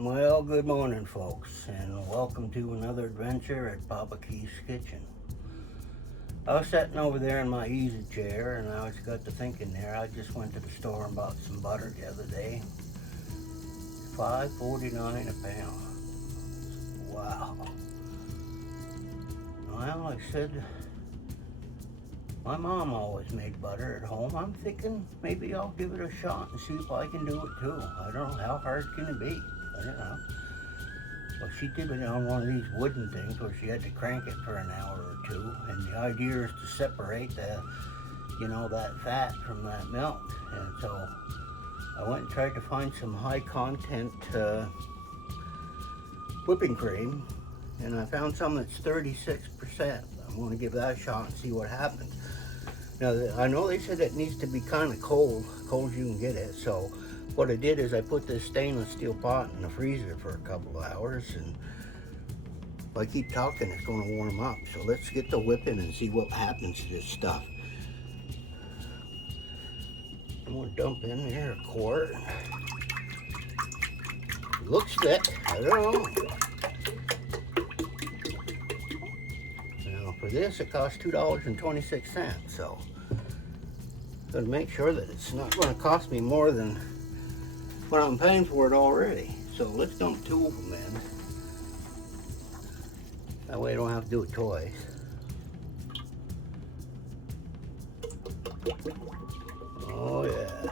Well, good morning, folks, and welcome to another adventure at Papa Keith's Kitchen. I was sitting over there in my easy chair, and I just got to thinking there. I just went to the store and bought some butter the other day. $5.49 a pound. Wow. Well, I said, my mom always made butter at home. I'm thinking maybe I'll give it a shot and see if I can do it too. I don't know, how hard can it be? I don't know. Well, she did it on one of these wooden things where she had to crank it for an hour or two, and the idea is to separate that fat from that milk. And so I went and tried to find some high content whipping cream, and I found some that's 36%. I'm going to give that a shot and see what happens. Now, I know they said it needs to be kind of cold as you can get it, so what I did is I put this stainless steel pot in the freezer for a couple of hours, and if I keep talking, it's going to warm up. So let's get to whipping and see what happens to this stuff. I'm going to dump in here a quart. It looks thick. I don't know. Now, for this, it costs $2.26, so I'm going to make sure that it's not going to cost me more than what I'm paying for it already. So let's dump two of them in. That way I don't have to do it twice. Oh yeah.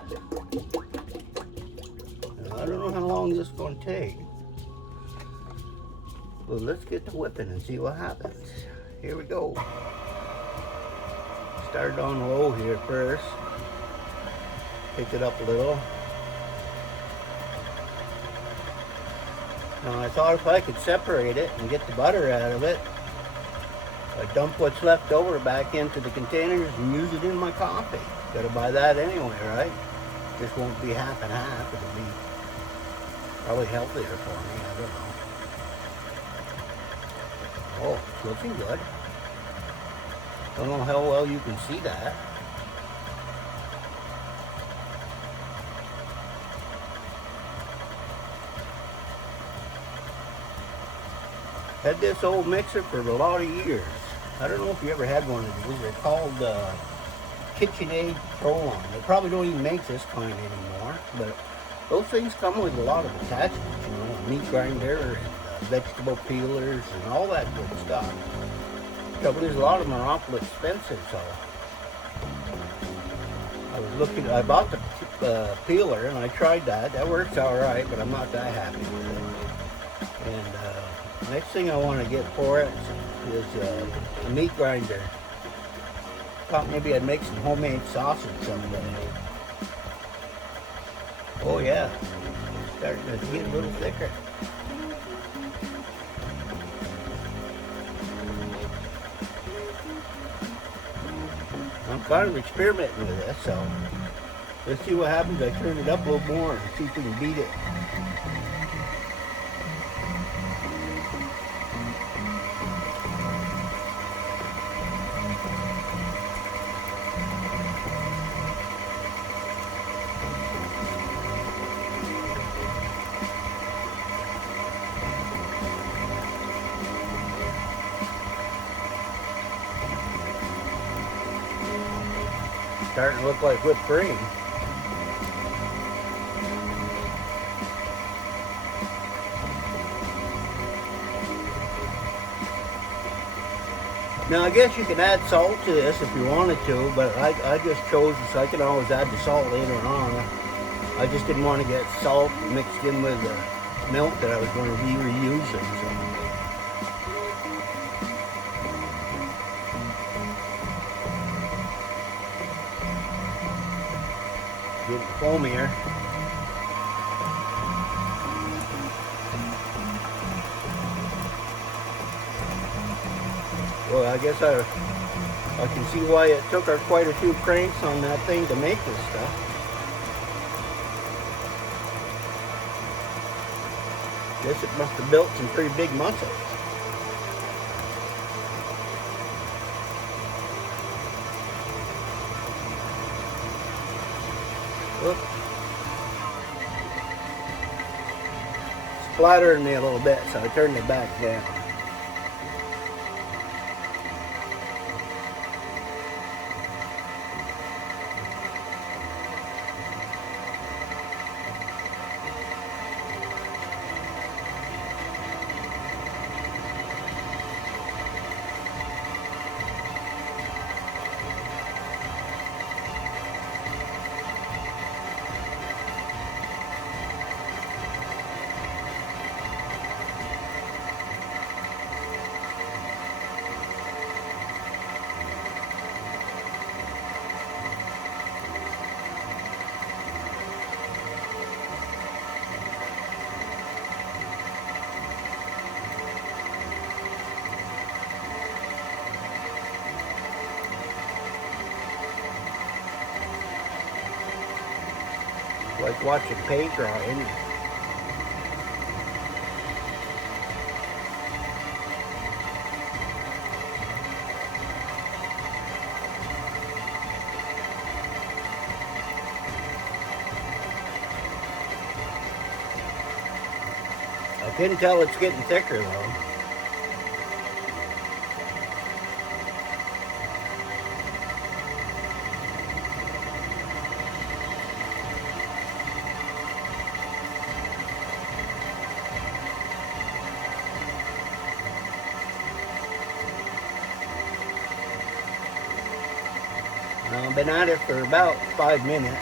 Now, I don't know how long this is going to take. Well, let's get to whipping and see what happens. Here we go. Start on low here first. Pick it up a little. Now I thought if I could separate it and get the butter out of it, I'd dump what's left over back into the containers and use it in my coffee. Gotta buy that anyway, right? This won't be half and half. It'll be probably healthier for me. I don't know. Oh, it's looking good. Don't know how well you can see that. Had this old mixer for a lot of years. I don't know if you ever had one of these. They're called KitchenAid Pro-Line. They probably don't even make this kind anymore, but those things come with a lot of attachments, a meat grinder and vegetable peelers and all that good stuff. Trouble is, a lot of them are awful expensive, so I bought the peeler and I tried that. That works all right, but I'm not that happy with it. And next thing I want to get for it is a meat grinder. Thought maybe I'd make some homemade sausage someday. Oh yeah, starting to get a little thicker. I'm kind of experimenting with this, so let's see what happens. I turn it up a little more and see if we can beat it. Starting to look like whipped cream. Now I guess you can add salt to this if you wanted to, but I just chose this. I can always add the salt later on. I just didn't want to get salt mixed in with the milk that I was going to be reusing. So. Getting foamier. Well, I guess I can see why it took her quite a few cranks on that thing to make this stuff. Guess it must have built some pretty big muscles. Look. flattering me a little bit, so I turned it back down. Like watching paint dry, isn't it? I can tell it's getting thicker though. I've been at it for about 5 minutes.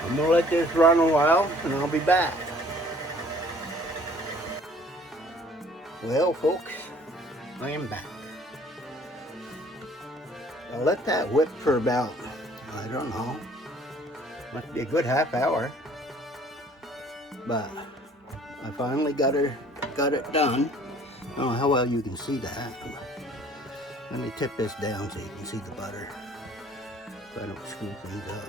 I'm gonna let this run a while and I'll be back. Well folks, I am back. I let that whip for about, I don't know, must be a good half hour. But I finally got it done. I don't know how well you can see that. Let me tip this down so you can see the butter, so I don't screw things up.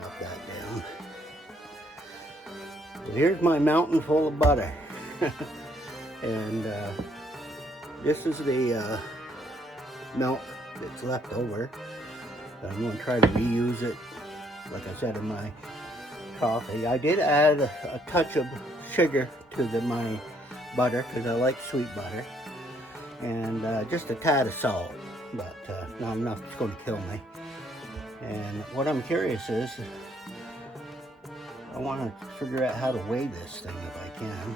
Drop that down. So here's my mountain full of butter. And this is the milk that's left over. I'm going to try to reuse it, like I said, in my coffee. I did add a touch of sugar to my butter because I like sweet butter, and just a tad of salt, but not enough it's going to kill me. And what I'm curious is, I want to figure out how to weigh this thing if I can.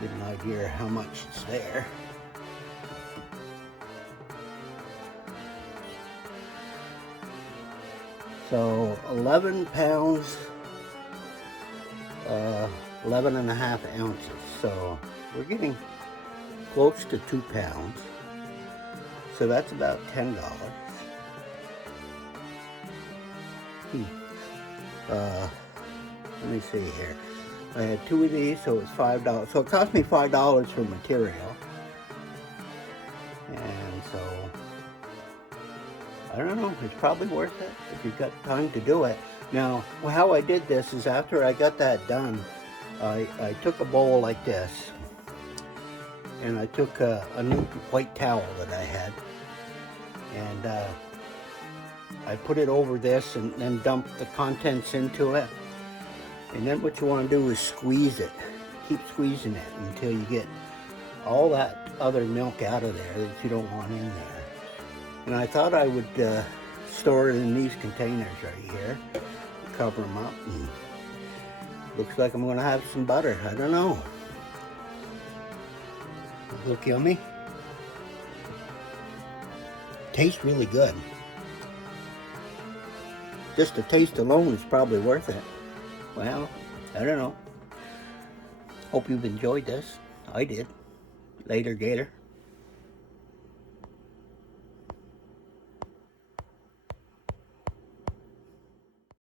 Get an idea of how much it's there. So 11 pounds, 11 and a half ounces. So we're getting close to 2 pounds. So that's about $10. Let me see here. I had 2 of these, so it's $5. So it cost me $5 for material. And so, I don't know, it's probably worth it if you've got time to do it. Now, how I did this is after I got that done, I took a bowl like this, and I took a new white towel that I had, and I put it over this and then dump the contents into it. And then what you want to do is squeeze it. Keep squeezing it until you get all that other milk out of there that you don't want in there. And I thought I would store it in these containers right here, cover them up, and looks like I'm gonna have some butter. I don't know. Look yummy. Tastes really good. Just the taste alone is probably worth it. Well, I don't know. Hope you've enjoyed this. I did. Later, Gator.